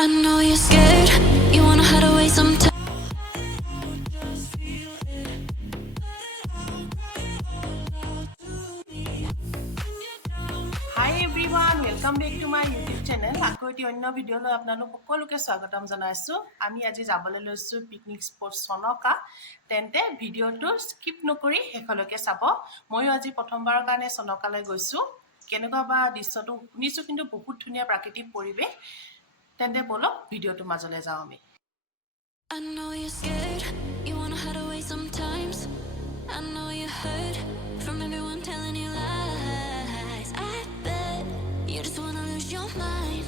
I know you're scared, you wanna hide away sometimes. Hi everyone, welcome back to my YouTube channel. আকৌ এটি অন্য ভিডিঅ'লৈ আপোনালোক সকলোকে স্বাগতম জনাইছোঁ। আমি আজি যাবলৈ লৈছোঁ পিকনিক স্পট চনকা। তেন্তে ভিডিঅ'টো স্কিপ নকৰি শেষলৈকে চাব। ময়ো আজি প্ৰথমবাৰৰ কাৰণে চনকালৈ গৈছোঁ। কেনেকুৱা বা দৃশ্যটো শুনিছোঁ, কিন্তু বহুত ধুনীয়া প্ৰাকৃতিক পৰিৱেশ। তেন্তে বলক ভিডিঅ'টোৰ মাজলৈ যাওঁ আমি। I know you're scared, you wanna hide away sometimes. I know you hurt from everyone telling you lies. I bet you just wanna lose your mind.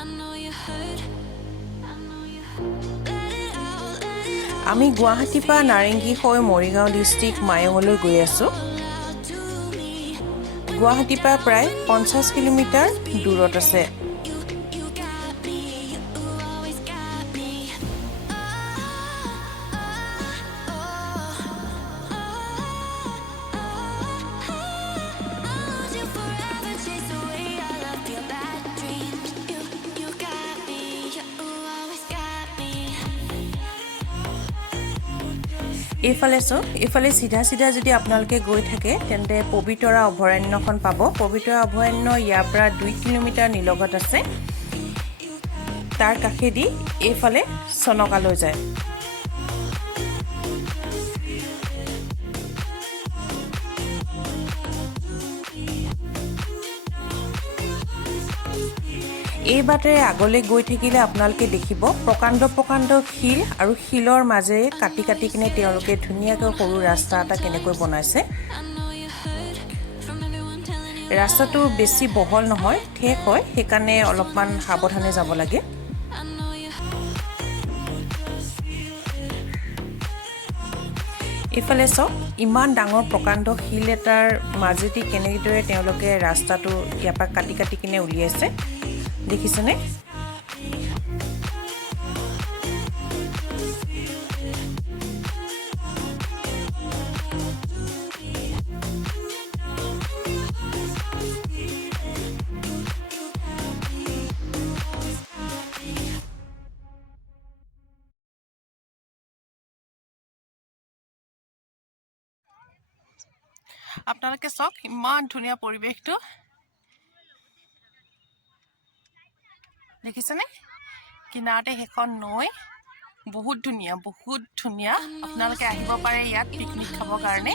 I know you hurt, I know you hurt. Let it out, let it out. আমি গুৱাহাটীৰ পৰা নাৰেংগী হৈ Morigaon district মায়ঙলৈ গৈ আছোঁ। গুৱাহাটীৰ পৰা প্ৰায় 50 kilometre দূৰত আছে। এইফালে চিধা যদি আপোনালোকে গৈ থাকে তেন্তে পবিতৰা অভয়াৰণ্যখন পাব। পবিতৰা অভয়াৰণ্য ইয়াৰ পৰা 2 কিলোমিটাৰ নিলগত আছে। তাৰ কাষেদি এইফালে চনকালৈ যায়। এই বাটেৰে আগলৈ গৈ থাকিলে আপোনালোকে দেখিব প্ৰকাণ্ড শিল আৰু শিলৰ মাজেৰে কাটি কিনে তেওঁলোকে ধুনীয়াকৈ সৰু ৰাস্তা এটা কেনেকৈ বনাইছে। ৰাস্তাটো বেছি বহল নহয়, ঠেক হয়, সেইকাৰণে অলপমান সাৱধানে যাব লাগে। এইফালে চাওক, ইমান ডাঙৰ প্ৰকাণ্ড শিল এটাৰ মাজেদি কেনেদৰে তেওঁলোকে ৰাস্তাটো ইয়াৰ পৰা কাটি কিনে উলিয়াইছে, দেখিছেনে? আপোনালোকে চাওক, ইমান ধুনীয়া পৰিৱেশটো দেখিছেনে? কিনাৰতে সেইখন নৈ, বহুত ধুনীয়া আপোনালোকে আহিব পাৰে ইয়াত পিকনিক খাবৰ কাৰণে।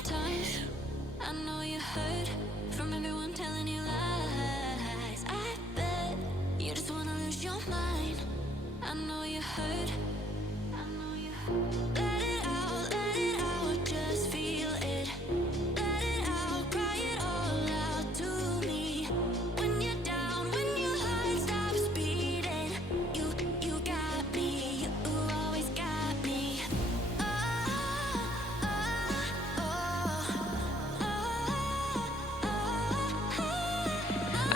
I know you hurt from everyone telling you lies. I bet you just wanna lose your mind. I know you hurt, I know you hurt. Let it out, just feel it. Let it out, cry it all out to me. When you're down, when your heart stops beating, you got me, you always got me.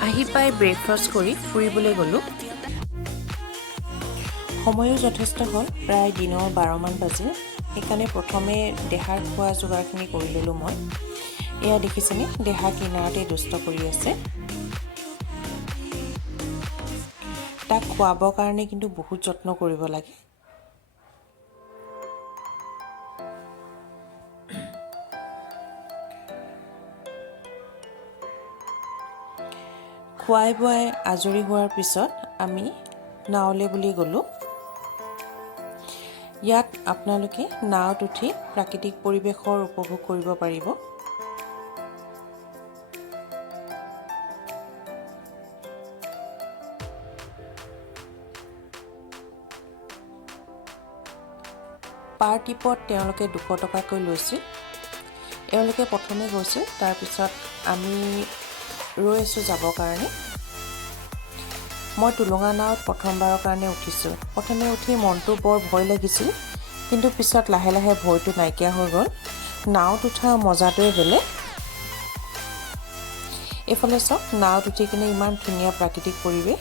আহি পাই breakfast কৰি ফুৰিবলৈ গ'লোঁ। সময়ো যথেষ্ট হ'ল, প্ৰায় দিনৰ 12 মান বাজে। সেইকাৰণে প্ৰথমে দেহাৰ খোৱা যোগাৰখিনি কৰি ল'লোঁ মই। এয়া দেখিছেনে, দেহা কিনাৰতে দুষ্ট কৰি আছে। তাক খোৱাবৰ কাৰণে কিন্তু বহুত যত্ন কৰিব লাগে। খুৱাই বোৱাই আজৰি হোৱাৰ পিছত আমি নাওলে বুলি গ'লোঁ। ইয়াত আপোনালোকে নাওত উঠি প্ৰাকৃতিক পৰিৱেশৰ উপভোগ কৰিব পাৰিব। পাৰ টিপত তেওঁলোকে 200 টকাকৈ লৈছিল। এওঁলোকে প্ৰথমে গৈছিল, তাৰপিছত আমি ৰৈ আছোঁ যাবৰ কাৰণে। মই টুলুঙা নাৱত প্ৰথমবাৰৰ কাৰণে উঠিছোঁ। প্ৰথমে উঠি মনটো বৰ ভয় লাগিছিল, কিন্তু পিছত লাহে লাহে ভয়টো নাইকিয়া হৈ গ'ল। নাৱত উঠা মজাটোৱে বেলেগ। এইফালে চাওক, নাৱত উঠি কিনে ইমান ধুনীয়া প্ৰাকৃতিক পৰিৱেশ।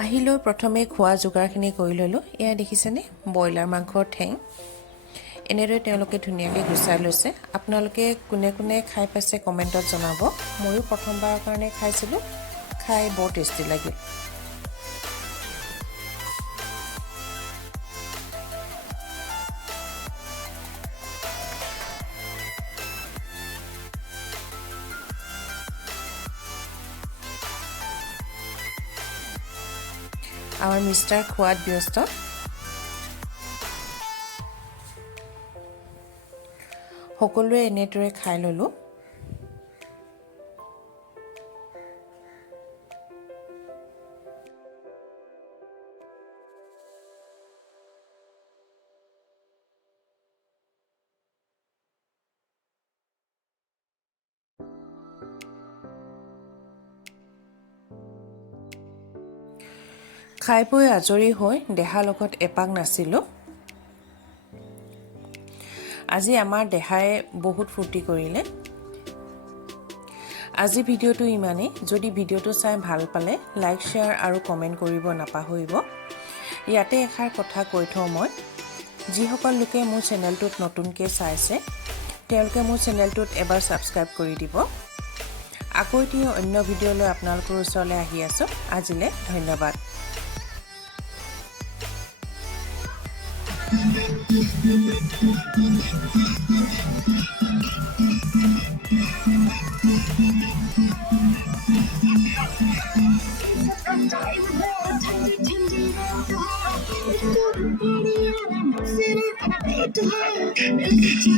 আহিলৈ প্ৰথমে খোৱা যোগাৰখিনি কৰি ল'লোঁ। এয়া দেখিছেনে ব্ৰইলাৰ মাংসৰ ঠেং। এনেদৰে তেওঁলোকে ধুনীয়াকৈ গুচাই লৈছে। আপোনালোকে কোনে কোনে খাই পাইছে কমেণ্টত জনাব। ময়ো প্ৰথমবাৰৰ কাৰণে খাইছিলোঁ, খাই বৰ টেষ্টি লাগিল। আমাৰ মিষ্টাৰ খোৱাত ব্যস্ত। সকলোৱে এনেদৰে খাই ল'লোঁ। খাই বৈ আজৰি হৈ দেহাৰ লগত এপাক নাছিলোঁ। আজি আমাৰ দেহাই বহুত ফূৰ্তি কৰিলে। আজি ভিডিঅ'টো ইমানেই। যদি ভিডিঅ'টো চাই ভাল পালে লাইক, শ্বেয়াৰ আৰু কমেণ্ট কৰিব নাপাহৰিব। ইয়াতে এষাৰ কথা কৈ থওঁ মই, যিসকল লোকে মোৰ চেনেলটোত নতুনকৈ চাইছে তেওঁলোকে মোৰ চেনেলটোত এবাৰ ছাবস্ক্ৰাইব কৰি দিব। আকৌ এটি অন্য ভিডিঅ' লৈ আপোনালোকৰ ওচৰলৈ আহি আছোঁ। আজিলৈ ধন্যবাদ। I'm